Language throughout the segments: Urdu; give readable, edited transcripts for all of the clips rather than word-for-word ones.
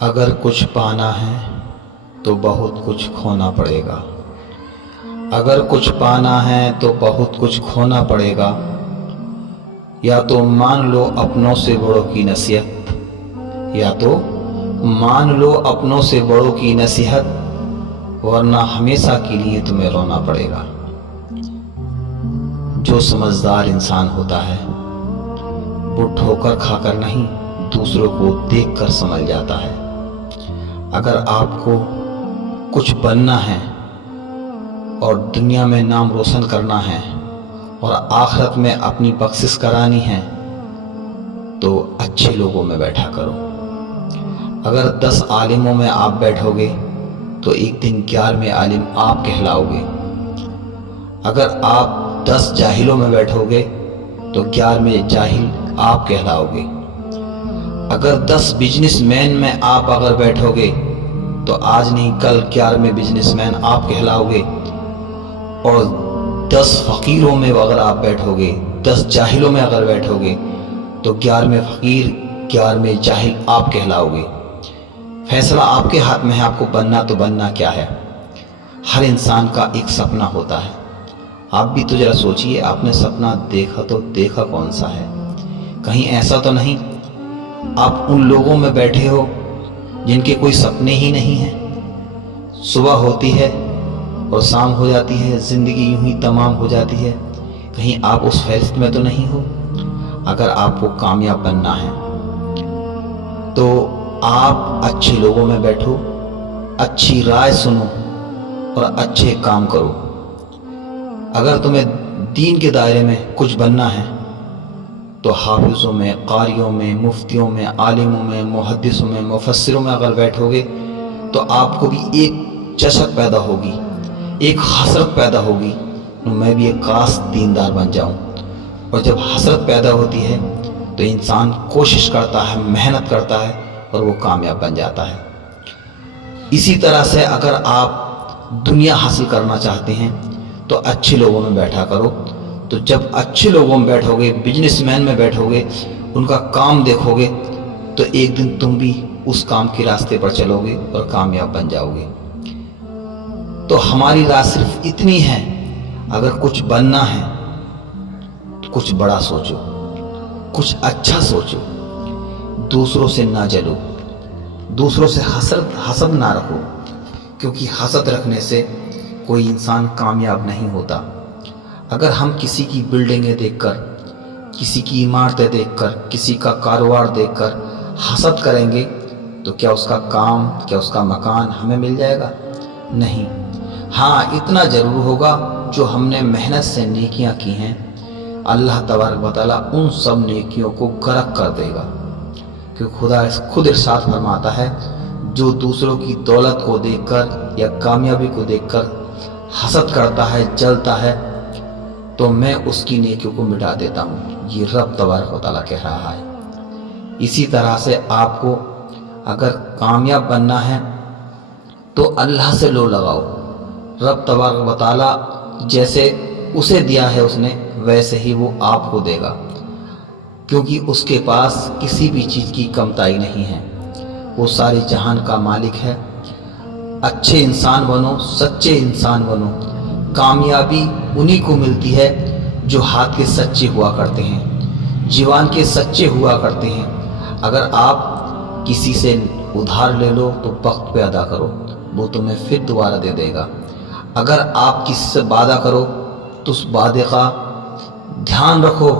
اگر کچھ پانا ہے تو بہت کچھ کھونا پڑے گا۔ اگر کچھ پانا ہے تو بہت کچھ کھونا پڑے گا۔ یا تو مان لو اپنوں سے بڑوں کی نصیحت، یا تو مان لو اپنوں سے بڑوں کی نصیحت، ورنہ ہمیشہ کے لیے تمہیں رونا پڑے گا۔ جو سمجھدار انسان ہوتا ہے وہ ٹھوکر کھا کر نہیں، دوسروں کو دیکھ کر سمجھ جاتا ہے۔ اگر آپ کو کچھ بننا ہے اور دنیا میں نام روشن کرنا ہے اور آخرت میں اپنی بخشش کرانی ہے تو اچھے لوگوں میں بیٹھا کرو۔ اگر 10 عالموں میں آپ بیٹھو گے تو ایک دن 11ویں عالم آپ کہلاؤ گے۔ اگر آپ 10 جاہلوں میں بیٹھو گے تو 11ویں جاہل آپ کہلاؤ گے۔ اگر 10 بزنس مین میں آپ اگر بیٹھو گے تو آج نہیں کل 11ویں بزنس مین آپ کہلاؤ گے۔ اور 10 فقیروں میں اگر آپ بیٹھو گے، 10 جاہلوں میں اگر بیٹھو گے تو 11ویں فقیر 11ویں جاہل آپ کہلاؤ گے۔ فیصلہ آپ کے ہاتھ میں ہے، آپ کو بننا تو بننا کیا ہے۔ ہر انسان کا ایک سپنا ہوتا ہے۔ آپ بھی تو ذرا سوچئے، آپ نے سپنا دیکھا تو دیکھا کون سا ہے؟ کہیں ایسا تو نہیں آپ ان لوگوں میں بیٹھے ہو جن کے کوئی سپنے ہی نہیں ہیں؟ صبح ہوتی ہے اور شام ہو جاتی ہے، زندگی یوں ہی تمام ہو جاتی ہے۔ کہیں آپ اس فہرست میں تو نہیں ہو؟ اگر آپ کو کامیاب بننا ہے تو آپ اچھے لوگوں میں بیٹھو، اچھی رائے سنو اور اچھے کام کرو۔ اگر تمہیں دین کے دائرے میں کچھ بننا ہے تو حافظوں میں، قاریوں میں، مفتیوں میں، عالموں میں، محدثوں میں، مفسروں میں اگر بیٹھو گے تو آپ کو بھی ایک چسک پیدا ہوگی، ایک حسرت پیدا ہوگی، میں بھی ایک خاص دیندار بن جاؤں۔ اور جب حسرت پیدا ہوتی ہے تو انسان کوشش کرتا ہے، محنت کرتا ہے اور وہ کامیاب بن جاتا ہے۔ اسی طرح سے اگر آپ دنیا حاصل کرنا چاہتے ہیں تو اچھے لوگوں میں بیٹھا کرو۔ تو جب اچھے لوگوں میں بیٹھو گے، بزنس مین میں بیٹھو گے، ان کا کام دیکھو گے تو ایک دن تم بھی اس کام کے راستے پر چلو گے اور کامیاب بن جاؤ گے۔ تو ہماری رات صرف اتنی ہے، اگر کچھ بننا ہے تو کچھ بڑا سوچو، کچھ اچھا سوچو، دوسروں سے نہ جلو، دوسروں سے حسد نہ رکھو، کیونکہ حسد رکھنے سے کوئی انسان کامیاب نہیں ہوتا۔ اگر ہم کسی کی بلڈنگیں دیکھ کر، کسی کی عمارتیں دیکھ کر، کسی کا کاروبار دیکھ کر حسد کریں گے تو کیا اس کا کام، کیا اس کا مکان ہمیں مل جائے گا؟ نہیں۔ ہاں، اتنا ضرور ہوگا جو ہم نے محنت سے نیکیاں کی ہیں، اللہ تبارک و تعالیٰ ان سب نیکیوں کو غرق کر دے گا، کیونکہ خدا خود ارشاد فرماتا ہے جو دوسروں کی دولت کو دیکھ کر یا کامیابی کو دیکھ کر حسد کرتا ہے، جلتا ہے، تو میں اس کی نیکیوں کو مٹا دیتا ہوں۔ یہ رب تبارک و تعالیٰ کہہ رہا ہے۔ اسی طرح سے آپ کو اگر کامیاب بننا ہے تو اللہ سے لو لگاؤ۔ رب تبارک و تعالیٰ جیسے اسے دیا ہے اس نے، ویسے ہی وہ آپ کو دے گا، کیونکہ اس کے پاس کسی بھی چیز کی کمتائی نہیں ہے، وہ سارے جہان کا مالک ہے۔ اچھے انسان بنو، سچے انسان بنو۔ کامیابی انہی کو ملتی ہے جو ہاتھ کے سچے ہوا کرتے ہیں، زبان کے سچے ہوا کرتے ہیں۔ اگر آپ کسی سے ادھار لے لو تو وقت پہ ادا کرو، وہ تمہیں پھر دوبارہ دے دے گا۔ اگر آپ کسی سے وعدہ کرو تو اس وعدے کا دھیان رکھو،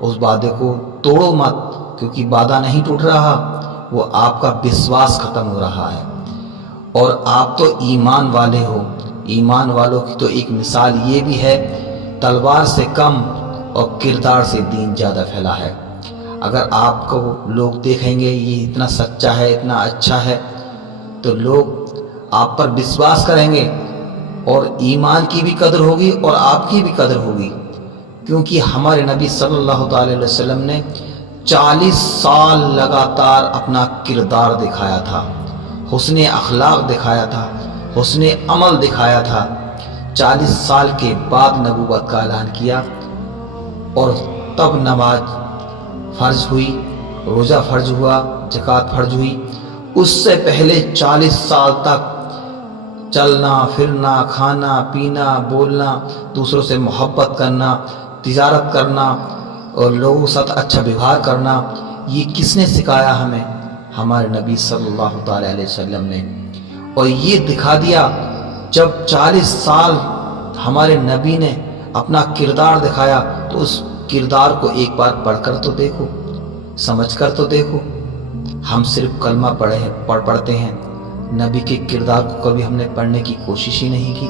اس وعدے کو توڑو مت، کیونکہ وعدہ نہیں ٹوٹ رہا، وہ آپ کا وشواس ختم ہو رہا ہے۔ اور آپ تو ایمان والے ہو، ایمان والوں کی تو ایک مثال یہ بھی ہے، تلوار سے کم اور کردار سے دین زیادہ پھیلا ہے۔ اگر آپ کو لوگ دیکھیں گے یہ اتنا سچا ہے، اتنا اچھا ہے، تو لوگ آپ پر وشواس کریں گے اور ایمان کی بھی قدر ہوگی اور آپ کی بھی قدر ہوگی، کیونکہ ہمارے نبی صلی اللہ علیہ وسلم نے 40 سال لگاتار اپنا کردار دکھایا تھا، حسن اخلاق دکھایا تھا، حسن عمل دکھایا تھا۔ 40 سال کے بعد نبوت کا اعلان کیا اور تب نماز فرض ہوئی، روزہ فرض ہوا، زکوٰۃ فرض ہوئی، اس سے پہلے 40 سال تک چلنا پھرنا، کھانا پینا، بولنا، دوسروں سے محبت کرنا، تجارت کرنا اور لوگوں کے ساتھ اچھا ویوہار کرنا، یہ کس نے سکھایا ہمیں؟ ہمارے نبی صلی اللہ تعالی علیہ وسلم نے۔ اور یہ دکھا دیا، جب 40 سال ہمارے نبی نے اپنا کردار دکھایا تو اس کردار کو ایک بار پڑھ کر تو دیکھو، سمجھ کر تو دیکھو۔ ہم صرف کلمہ پڑھتے ہیں، نبی کے کردار کو کبھی ہم نے پڑھنے کی کوشش ہی نہیں کی۔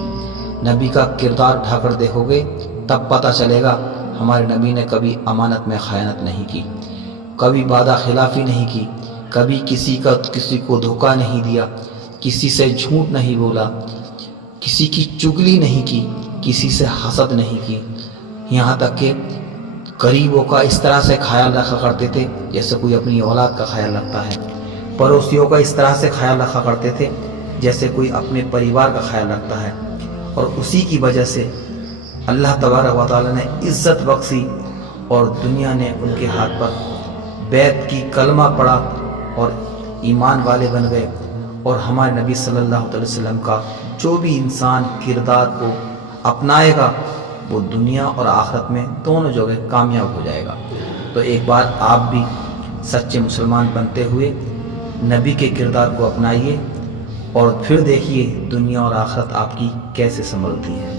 نبی کا کردار ڈھا کر دیکھو گے تب پتہ چلے گا ہمارے نبی نے کبھی امانت میں خیانت نہیں کی، کبھی وعدہ خلافی نہیں کی، کبھی کسی کو دھوکہ نہیں دیا، کسی سے جھوٹ نہیں بولا، کسی کی چگلی نہیں کی، کسی سے حسد نہیں کی۔ یہاں تک کہ غریبوں کا اس طرح سے خیال رکھا کرتے تھے جیسے کوئی اپنی اولاد کا خیال رکھتا ہے، پڑوسیوں کا اس طرح سے خیال رکھا کرتے تھے جیسے کوئی اپنے پریوار کا خیال رکھتا ہے۔ اور اسی کی وجہ سے اللہ تبارک و تعالیٰ نے عزت بخشی اور دنیا نے ان کے ہاتھ پر بیعت کی، کلمہ پڑھا اور ایمان والے بن گئے۔ اور ہمارے نبی صلی اللہ علیہ وسلم کا جو بھی انسان کردار کو اپنائے گا وہ دنیا اور آخرت میں دونوں جگہ کامیاب ہو جائے گا۔ تو ایک بار آپ بھی سچے مسلمان بنتے ہوئے نبی کے کردار کو اپنائیے اور پھر دیکھیے دنیا اور آخرت آپ کی کیسے سنبھلتی ہے۔